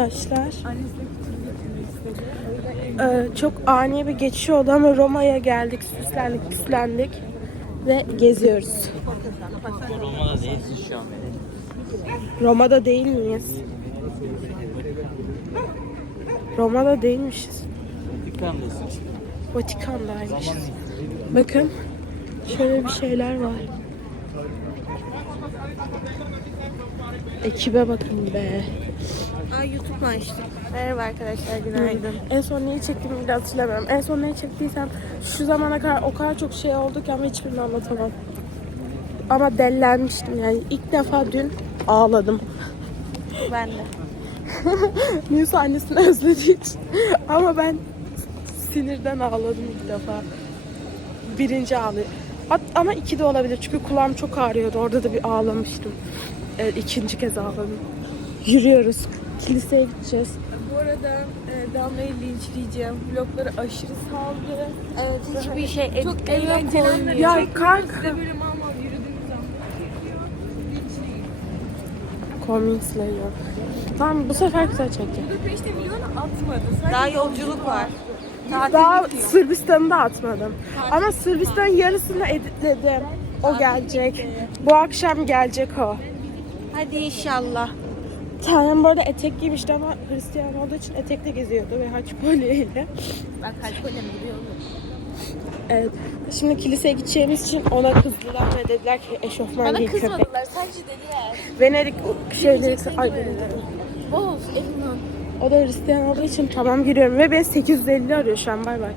arkadaşlar. Ee, çok ani bir geçiş oldu ama Roma'ya geldik, süslendik, püslendik ve geziyoruz. Roma'da değilsin şu an. Roma'da değil miyiz? Roma'da değilmişiz. Dükkanındasın. Vatikan'daymışız. Bakın şöyle bir şeyler var. Ekibe bakın be. Ay YouTube açtım. Merhaba arkadaşlar günaydın. En son neyi çektiğimi bile hatırlamıyorum. En son neyi çektiysem şu zamana kadar o kadar çok şey oldu ki ama hiçbirini anlatamam. Ama dellenmiştim yani. İlk defa dün ağladım. Ben de. Nisa annesini özlediği için. Ama ben sinirden ağladım ilk defa. Birinci ağlıyor. Ama iki de olabilir çünkü kulağım çok ağrıyordu. Orada da bir ağlamıştım. Evet, ikinci kez ağladım. Yürüyoruz. Kiliseye gideceğiz. Bu arada e, Damla'yı linçleyeceğim. Vlogları aşırı saldı. Evet. Hiçbir şey Çok eğlenceli Ya kanka. Size böyle mal mal yürüdüğümüz zaman. Coming Slayer. Tamam bu sefer güzel çekeceğim. Peşte videonu atmadı. Daha yolculuk var. Daha Sırbistan'ı da atmadım. Ama Sırbistan'ın yarısını editledim. O gelecek. Bu akşam gelecek o. Hadi inşallah. Tanem bu arada etek giymişti ama Hristiyan olduğu için etekle geziyordu ve haç kolyeyle. Bak kaç kolem gidiyor Evet. Şimdi kiliseye gideceğimiz için ona kızdılar ve dediler ki eşofman Bana giy köpek. kızmadılar sadece dediler. Venedik şeyleri... Ay, Venedik. Boz elinden. O da Hristiyan olduğu için tamam giriyorum ve beni 850 arıyor şu an bay bay.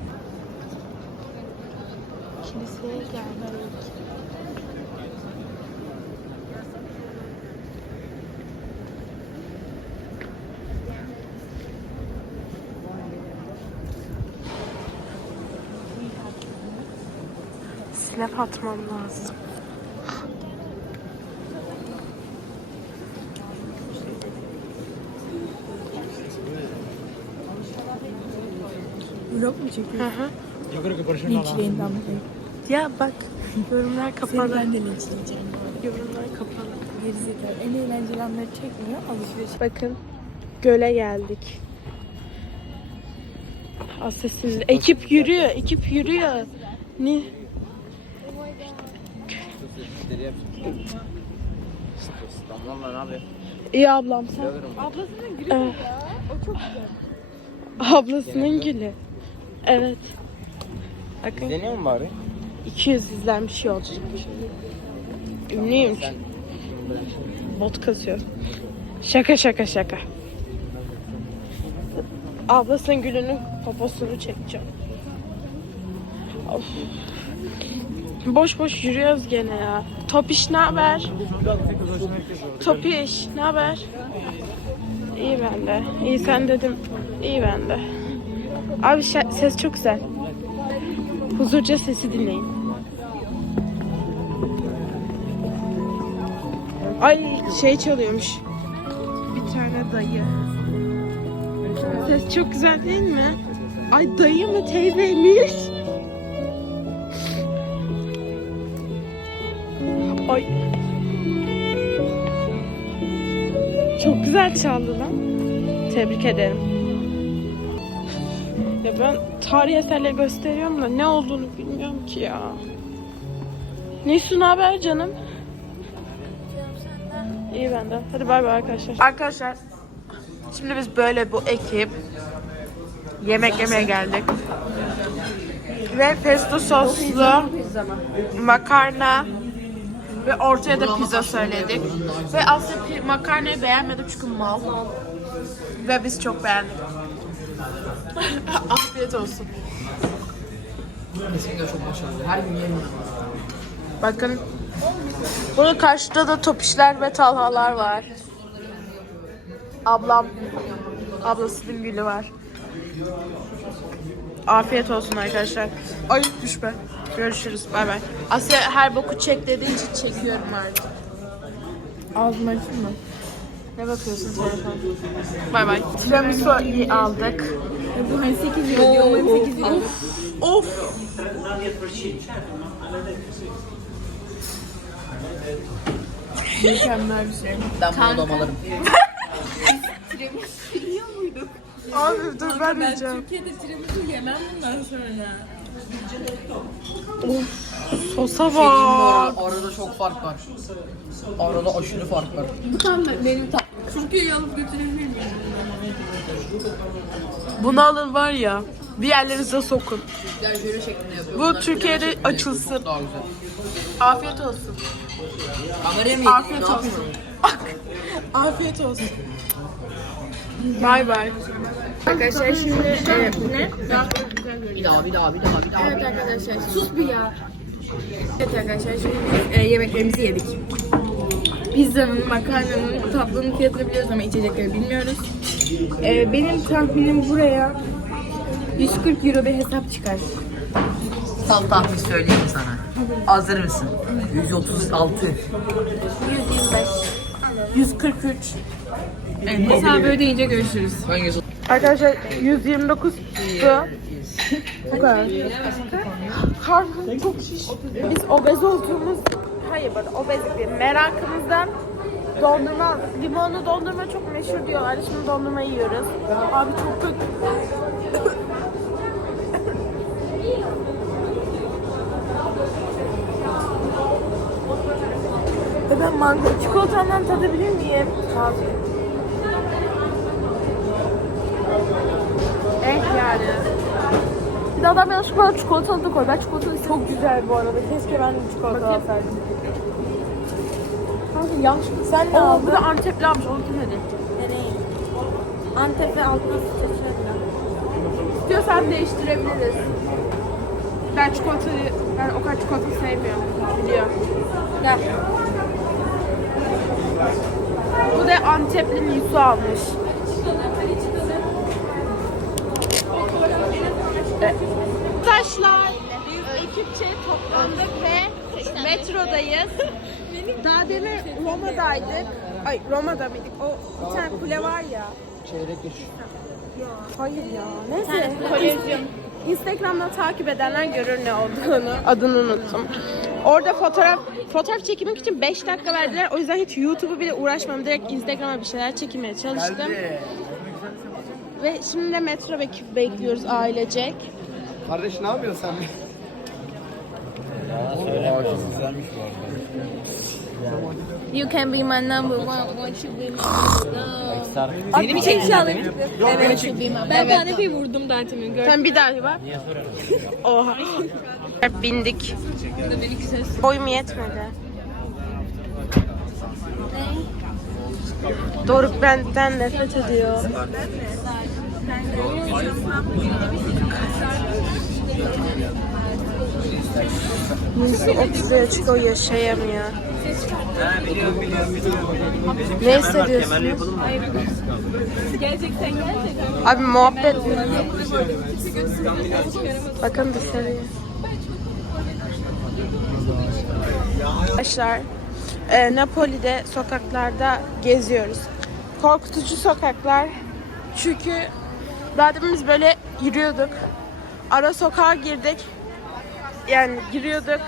Kiliseye gelmedik. Snap atmam lazım. Vlog mu çekiyor? Hı hı. Linçleyinden Ya bak yorumlar kapalı. Ben de linçleyeceğim. Yorumlar kapalı. Gerizekalı. En eğlenceli anları çekmiyor. Alışveriş. Bakın göle geldik. Asesiniz. Ekip yürüyor, ekip yürüyor. Ne? Tamam lan abi. İyi ablam sen. Ablasının gülü Evet. ya. O çok güzel. Ablasının gülü. Evet. Bakın Deniyor mu bari? 200 izlenmiş yolcu. Ünlüyüm. Sen Bot kasıyor. Şaka şaka şaka. Ablasının gülünün poposunu çekeceğim. Of. Boş boş yürüyoruz gene ya. Topiş ne haber? Topiş ne haber? İyi ben de. İyi sen dedim. İyi ben de. Abi ses çok güzel. Huzurca sesi dinleyin. Ay şey çalıyormuş. Bir tane dayı. Ses çok güzel değil mi? Ay dayı mı teyzeymiş? Ay. Çok güzel çaldı lan. Tebrik ederim. Ya ben tarih eserleri gösteriyorum da ne olduğunu bilmiyorum ki ya. Nisu ne haber canım? İyi benden. Hadi bay bay arkadaşlar. Arkadaşlar şimdi biz böyle bu ekip yemek yemeye geldik. Ve pesto soslu makarna ve ortaya da pizza söyledik. Ve aslında makarnayı beğenmedim çünkü mal. Ve biz çok beğendik. Afiyet olsun. Kesinlikle çok başarılı. Her gün yerim. Bakın. Burada karşıda da topişler ve talhalar var. Ablam. Ablasının gülü var. Afiyet olsun arkadaşlar. Ay düşme. Görüşürüz. Bay bay. Asya her boku çek dediği için çekiyorum artık. Ağzını açayım mı? Ne bakıyorsun telefon? Bay bay. Tiramisu aldık. Bu hani 8 euro diyor. Umarım 8 euro. Of. Mükemmel bir şey. Ben bunu alırım. tiramisu yiyor muyduk? Abi dur ben yiyeceğim. Türkiye'de tiramisu yemem bundan sonra. Sosa var. Arada çok fark var. Arada aşırı fark var. Bu tam benim tatlım. Türkiye'ye alıp götürebilir miyim? Bunu alın var ya bir yerlerinize sokun. Yani jöle şeklinde yapıyor. Bu Türkiye'de açılsın. Daha güzel. Afiyet olsun. Kameraya mı Afiyet olsun. Afiyet olsun. Bay bay. Arkadaşlar şimdi e, bu ne? Bir daha bir daha bir daha bir daha. Evet arkadaşlar sus bir ya. Evet arkadaşlar şimdi biz e, yemeklerimizi yedik. Pizzanın, makarnanın, tatlının fiyatını biliyoruz ama içecekleri bilmiyoruz. E, benim tahminim buraya 140 euro bir hesap çıkar. Sal tahmin söyleyeyim sana? Hazır mısın? 136. 125. 143. Evet, hesabı ödeyince görüşürüz. Ben 100 Arkadaşlar 129 tuttu. Bu kadar. Karnım çok şiş. Biz obez olduğumuz, hayır böyle obezlik değil, merakımızdan dondurma. Limonlu dondurma çok meşhur diyorlar. Şimdi dondurma yiyoruz. Abi çok kötü. Ben mango çikolatamdan tadabilir miyim? Vazgeçtim. Eh yani. Bir de adam yanlış bana çikolatalı da koy. Ben çikolatalı Çok güzel bu arada. Keşke ben de çikolata alsaydım. Kanka yanlış. Sen ne aldın? Bu da Antepli almış. Onu kim dedi? Antep'e altına sıçraşırlar. İstiyorsan değiştirebiliriz. Ben çikolatayı, ben o kadar çikolata sevmiyorum. Biliyorum. Gel. Bu da Antepli Nisu almış. Arkadaşlar biz ekipçe toplandık ve metrodayız. Daha demin Roma'daydık. Ay Roma'da mıydık? O bir tane kule var ya. Çeyrek geç. Hayır ya. Neyse. Kolezyon. Instagram'dan takip edenler görür ne olduğunu. Adını unuttum. Orada fotoğraf fotoğraf çekmek için 5 dakika verdiler. O yüzden hiç YouTube'u bile uğraşmadım. Direkt Instagram'a bir şeyler çekmeye çalıştım. Ve şimdi de metro bek- bekliyoruz ailecek. Kardeş ne yapıyorsun sen? You can be my number one, won't you be my star? Beni mi çekeceksin? Evet. Ben kanepeyi vurdum daha demin. Gör. Sen bir daha bak. Oha. Bindik. Boyum yetmedi. Doruk benden nefret ediyor. Nasıl 30 yaşında o yaşayamıyor. Ne hissediyorsunuz? Gerçekten gerçekten. Abi muhabbet. Bakın dışarıya. Arkadaşlar e, Napoli'de sokaklarda geziyoruz. Korkutucu sokaklar. Çünkü daha biz böyle yürüyorduk. Ara sokağa girdik. Yani giriyorduk.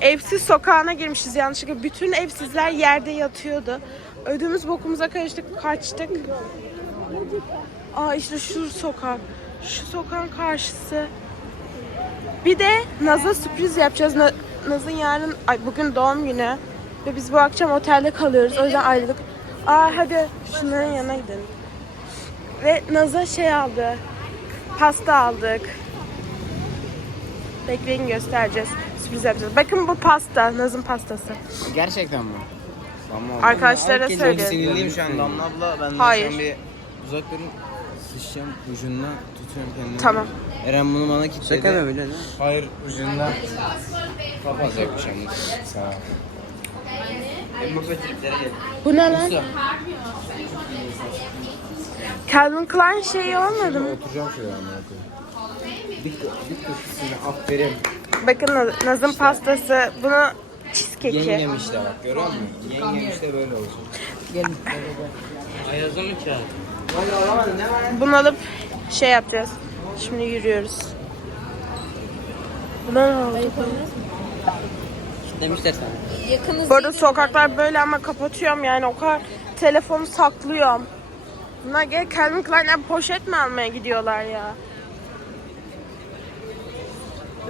Evsiz sokağına girmişiz yanlışlıkla. Bütün evsizler yerde yatıyordu. Ödümüz bokumuza karıştık, kaçtık. Aa işte şu sokak. Şu sokağın karşısı. Bir de Naz'a sürpriz yapacağız. Na- Naz'ın yarın, ay bugün doğum günü. Ve biz bu akşam otelde kalıyoruz. O yüzden ayrıldık. Aa hadi şunların yanına gidelim. Ve Naz'a şey aldı. Pasta aldık. Bekleyin göstereceğiz. Sürpriz yapacağız. Bakın bu pasta. Naz'ın pastası. Gerçekten mi? Tamam. Arkadaşlara söylüyorum. Sinirliyim şu an Damla abla. Ben de Hayır. şu an bir uzak durun. Sıçacağım ucundan tutuyorum kendimi. Tamam. Eren bunu bana kilitledi. Şaka mı öyle Hayır ucundan. Kapatacakmış ama. Sağ ol. Bu ne lan? Calvin Klein şeyi olmadı mı? Oturacağım şöyle amına koyayım. Dik dik köşesine aferin. Bakın Naz- Naz'ın pastası. Bunu cheesecake'i. Yengem işte bak görüyor musun? Yengem işte böyle olacak. Ayazı mı kağıt? Bunu alıp şey yapacağız. Şimdi yürüyoruz. Buna ne oldu? Demişler sana. Yakınız Bu arada sokaklar böyle ama kapatıyorum yani o kadar telefonu saklıyorum. Bunlar gel Calvin Klein'den poşet mi almaya gidiyorlar ya?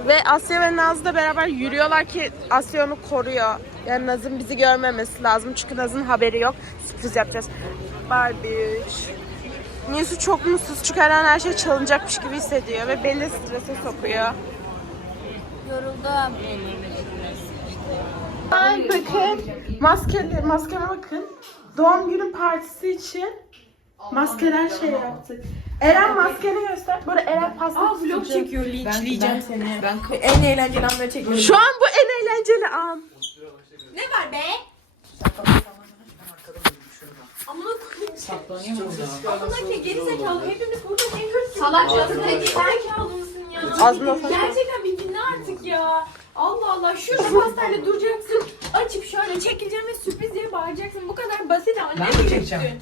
Ve Asya ve Naz da beraber yürüyorlar ki Asya onu koruyor. Yani Naz'ın bizi görmemesi lazım. Çünkü Naz'ın haberi yok. Sürpriz yapacağız. Barbie. Nisu çok mutsuz çünkü her an her şey çalınacakmış gibi hissediyor ve beni de strese sokuyor. Yoruldum. Ay bakın. Maskeli, maskeme bakın. Doğum günü partisi için maskeler şey yaptık. Eren maskeni göster. Böyle Eren pasta Aa vlog çekiyor linçleyeceğim seni. Ben En eğlenceli anları çekiyorum. Şu an bu en eğlenceli an. Ne var be? Amına koyayım. saklanıyor burada. Amına koyayım geri zekalı. Hepimiz burada en kötü. Salak yazın ne geri zekalı mısın ya? Ağzına. Gerçekten bir dinle artık ya. Allah Allah şurada pastayla duracaksın. Açıp şöyle çekileceğim ve sürpriz diye bağıracaksın. Bu kadar basit ama Ben ne mi çekeceğim?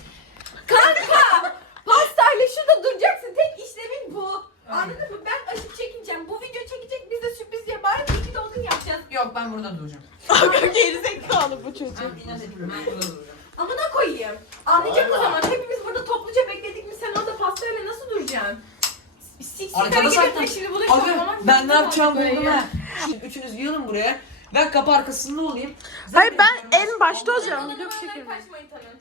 Kanka! Pastayla şurada duracaksın. Tek işlemin bu. Anladın mı? Ben açıp çekeceğim. Bu video çekecek. Biz de sürpriz diye bağırıp iyi ki doğdun yapacağız. Yok ben burada duracağım. Aga geri zekalı bu çocuk. Ben inat ediyorum ben burada duracağım. Amına koyayım. Anlayacak o zaman. Hepimiz burada topluca bekledik mi? Sen orada pastayla nasıl duracaksın? Arkada gidip şimdi bunu Abi şoklamak ben ne yapacağım buldum ya. ha. Şimdi üçünüz yığılın buraya. Ben kapı arkasında olayım. Hayır ben en başta olacağım. Kaçmayın tanın.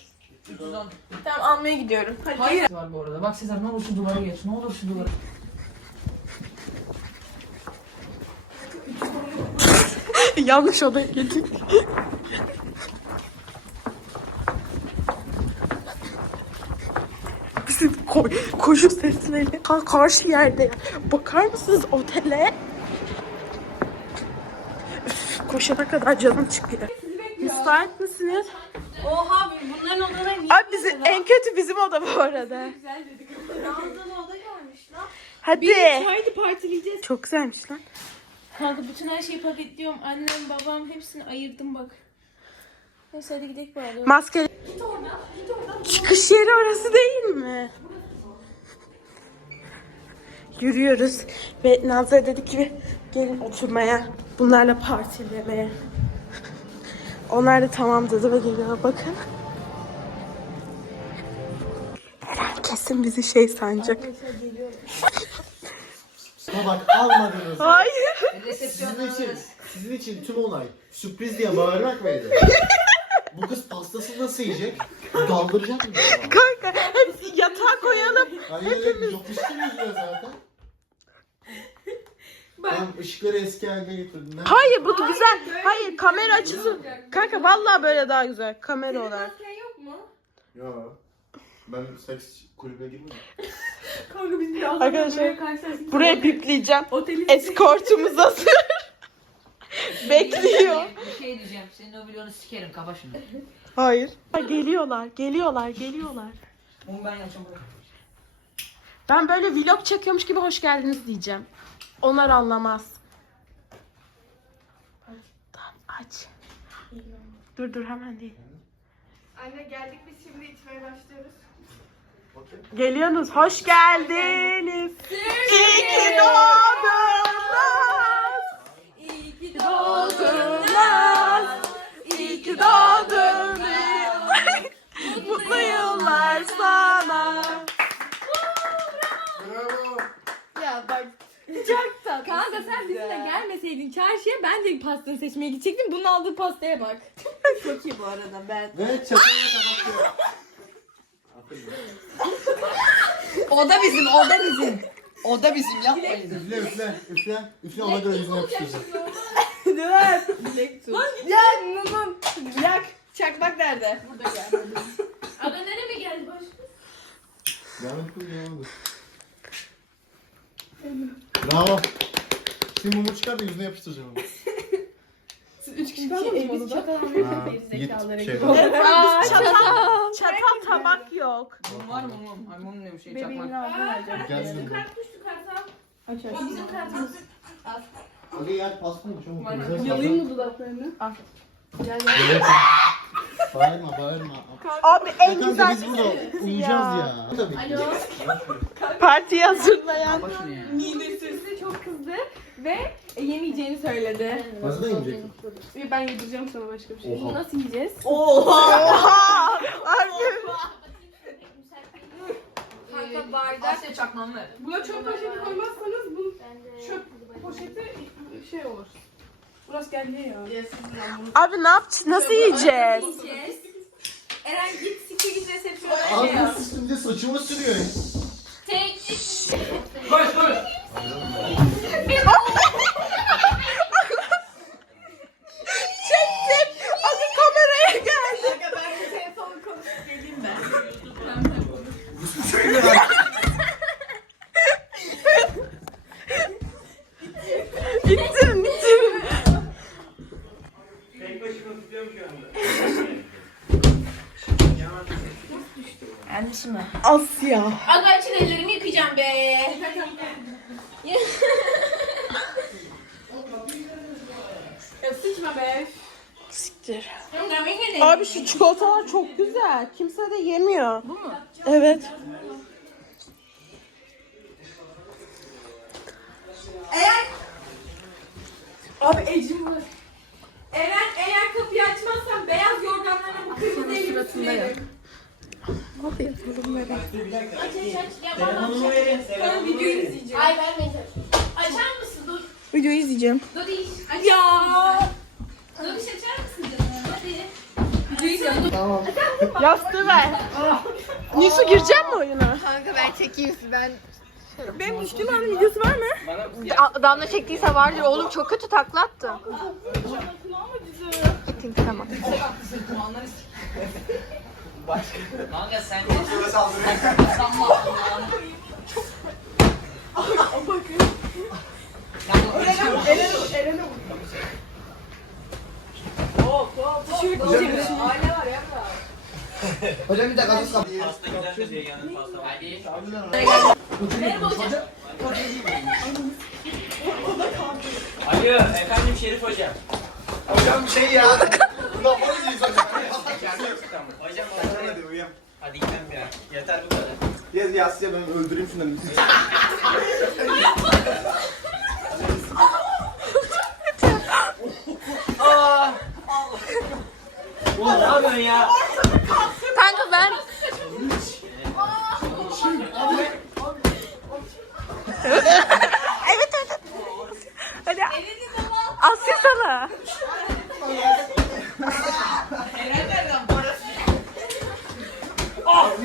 310. Tamam almaya gidiyorum. Hadi. Hayır. Var bu arada. Bak Sezer ne olur şu duvara geç. Ne olur şu duvara. Yanlış odaya girdik. Bizim ko koşu sesleri Ka- karşı yerde. Bakar mısınız otele? Üf, koşana kadar canım çıkıyor. Müsait misiniz? Oha bunların odaları niye Abi bizim en kötü bizim oda bu arada. güzel dedik. Ramazan oda gelmiş lan. Hadi. Haydi partileyeceğiz. Çok güzelmiş lan. Kanka bütün her şeyi paketliyorum. Annem, babam hepsini ayırdım bak. Neyse hadi gidelim bari. Maske. Çıkış yeri orası değil mi? Yürüyoruz ve Nazlı dedi ki gelin oturmaya. Bunlarla partilemeye. Onlar da tamam dedi ve geliyor bakın. Eren kesin bizi şey sanacak. Ama bak almadınız. Hayır. Sizin için, sizin için tüm olay sürpriz diye bağırmak mıydı? Bu kız pastası nasıl yiyecek? Daldıracak mı? Kanka hepsi yatağa koyalım. Hayır, yapıştı yiyor zaten? Ben ışıkları eski haline getirdim. Ben... Hayır bu güzel. Hayır kamera açısı. Kanka vallahi böyle daha güzel. Kamera olarak. Masken yok mu? Ya ben seks kulübüne girmedim. Kanka biz bir Arkadaşlar buraya bipleyeceğim. Oteli Eskortumuz hazır. Bekliyor. Bir şey diyeceğim. Senin o videonu sikerim. Kapa şunu. Hayır. Geliyorlar, geliyorlar, geliyorlar. Onu ben yapacağım. bırak. Ben böyle vlog çekiyormuş gibi hoş geldiniz diyeceğim. Onlar anlamaz. Tamam aç. Dur dur hemen değil. Anne geldik biz şimdi içmeye başlıyoruz. Geliyorsunuz. Hoş geldiniz. İyi ki doğdunuz. İyi ki Doğdunuz. İyi ki doğdun. Mutlu yıllar sana. Bravo. Ya bak. Çok tatlı. Kanka sen bizimle gelmeseydin çarşıya ben de pastanı seçmeye gidecektim. Bunun aldığı pastaya bak. Çok iyi bu arada ben. Ve çatıyı kapatıyor. O da bizim. O da bizim. O da bizim. Yapmayın. Üfle üfle üfle. Üfle ona göre yüzüne yapıştıracak. Dur. Dilek tut. Ya mumum. Yak. Çakmak nerede? Burada gel. Aga nereye mi geldi baş? Kıl devam dur. Bravo. Şimdi mumu çıkar da yüzüne yapıştıracağım onu. Üç kişi kalmadı mı odada? Git şey Aa, Çatal, çatal tabak yok. Mum var mı mum? Ay mum ne bir şey Bebeğin çakmak. ağzını vereceğim. Gelsin. düştü kartal. Aç aç. Bizim kartımız. Hadi gel pastayı çabuk. Güzel Yalayayım mı dudaklarını? Al. Gel gel. Bağırma bağırma. Abi en Kanka güzel biz burada uyuyacağız ya. Tabii ki. partiyi hazırlayan. Kapa şunu ya. Midesi çok kızdı ve yemeyeceğini söyledi. Nasıl da yiyecek? Ben yedireceğim sana başka bir şey. Oha. Nasıl yiyeceğiz? Oha! Abi. tahta bardak. Asya çakmağını ver. Buna çöp poşeti koymazsanız bu çöp poşeti şey olur. Burası geldi ya. Abi ne yapacağız? Nasıl yiyeceğiz? Eren git siktir git resepsiyona Ağzına yap. sıçtım saçıma sürüyor. Tek. Koş koş. Çektim. Abi kameraya geldi. Ben de telefonu konuşup geleyim ben. Gittim gittim. Asya. Aga için ellerimi yıkayacağım be. Ya sıçma be. Siktir. Abi Abi şu çikolatalar çok güzel. Kimse de yemiyor. Bu mu? Evet. Eğer Abi Ecim var. Eren eğer kapıyı açmazsan beyaz yorganlarına bu kırmızı elimi sürerim. Abi yapalım böyle. Aç aç aç. Ya ben videoyu izleyeceğim. Ay vermeyeceğim. Açar mısın? Dur. Videoyu izleyeceğim. Dur iş. Aç. Ya. Dur iş açar mısın canım? Hadi. Videoyu izle. Yastığı ver. Nisu girecek mi oyuna? Kanka ben çekeyim ben. Benim düştüğüm an videosu var mı? Da- Damla çektiyse vardır. Oğlum çok kötü takla attı. Gittin tamam. Kanka sen Hocam bir dakika sus kapıyı. Alo efendim Şerif hocam. Hocam şey ya. Lafını diyeyim hocam. Hocam hadi uyuyam. Hadi gidelim ya. Yeter bu kadar. Yaz ya Asya ben öldüreyim şunları. Ulan ne yapıyorsun ya? Kanka ben Evet evet. Hadi. Asya sana.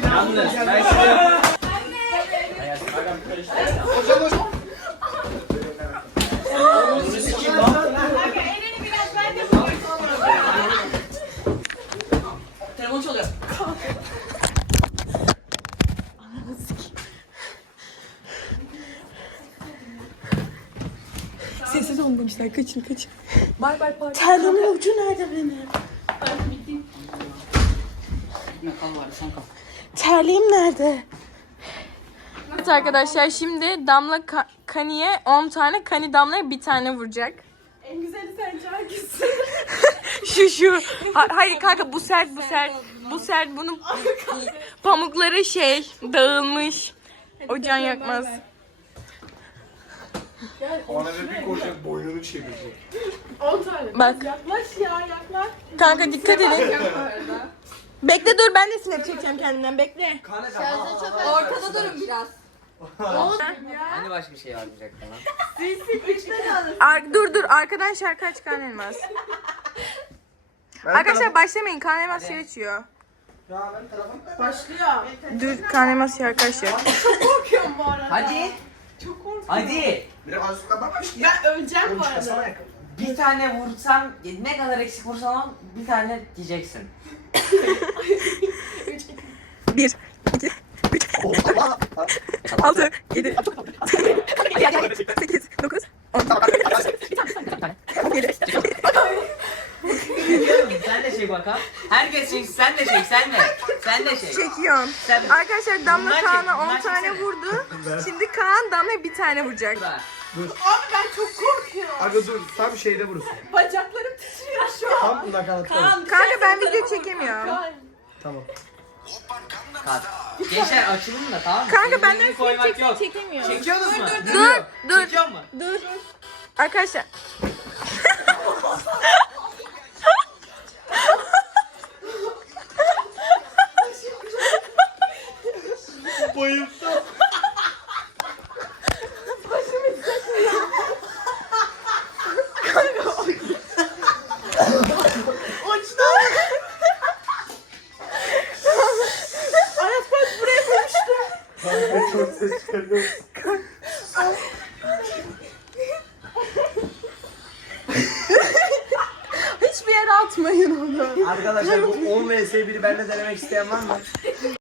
Yalnız ben size... Hayatım adam karıştı. telefon çalıyor. Demişler. Kaçın kaçın. Bay bay parti. Terliğimin ucu nerede benim? Gitme kal bari sen kal. Terliğim nerede? Evet arkadaşlar şimdi Damla Ka- Kani'ye 10 tane, Kani Damla'ya bir tane vuracak. En güzeli sence hangisi? şu şu. Ha- hayır kanka bu sert bu sert. Bu sert bunun pamukları şey dağılmış. O can yakmaz. Bana bir koşacak boynunu çevirecek. 10 tane. Bak Yaklaş ya yaklaş. kanka dikkat edin. Bekle dur ben de snap çekeceğim kendimden bekle. Ortada durun biraz. Hani başka bir şey yapacaktın lan? Ar- dur dur arkadan şarkı aç kan elmas. Arkadaşlar başlamayın kan elmas şey açıyor. Başlıyor. Dur kan elmas şarkı açıyor. Korkuyorum bu arada. Hadi. Çok korkuyorum. Hadi. Biraz az kapamış ki. Ben öleceğim bu arada. Bir tane vursam ne kadar eksik vursam bir tane diyeceksin. Bir, iki, üç, altı, yedi, sekiz, dokuz, on. Yedi. sen de çek bakalım. Herkes çek, sen de çek, sen de. Sen de çek. Çekiyorum. Sen Arkadaşlar Damla Bunlar çek, Kaan'a bunlar 10 tane çeksene. vurdu. Şimdi Kaan Damla'ya bir tane vuracak. Bak. Abi ben çok korkuyorum. Abi dur tam şeyde vurursun. Bacaklarım titriyor şu an. Tam nakalatta. Kanka ben video çekemiyorum. Tamam. Kat. Gençler açılın da tamam mı? Kanka Elinizi benden koymak yok. çekemiyorum. Çekiyorsunuz mu? Dur, dur, Çekiyor mu? dur. Arkadaşlar. Bayıldım. Hiçbir yere atmayın onu. Arkadaşlar bu 10 vs 1'i benimle denemek isteyen?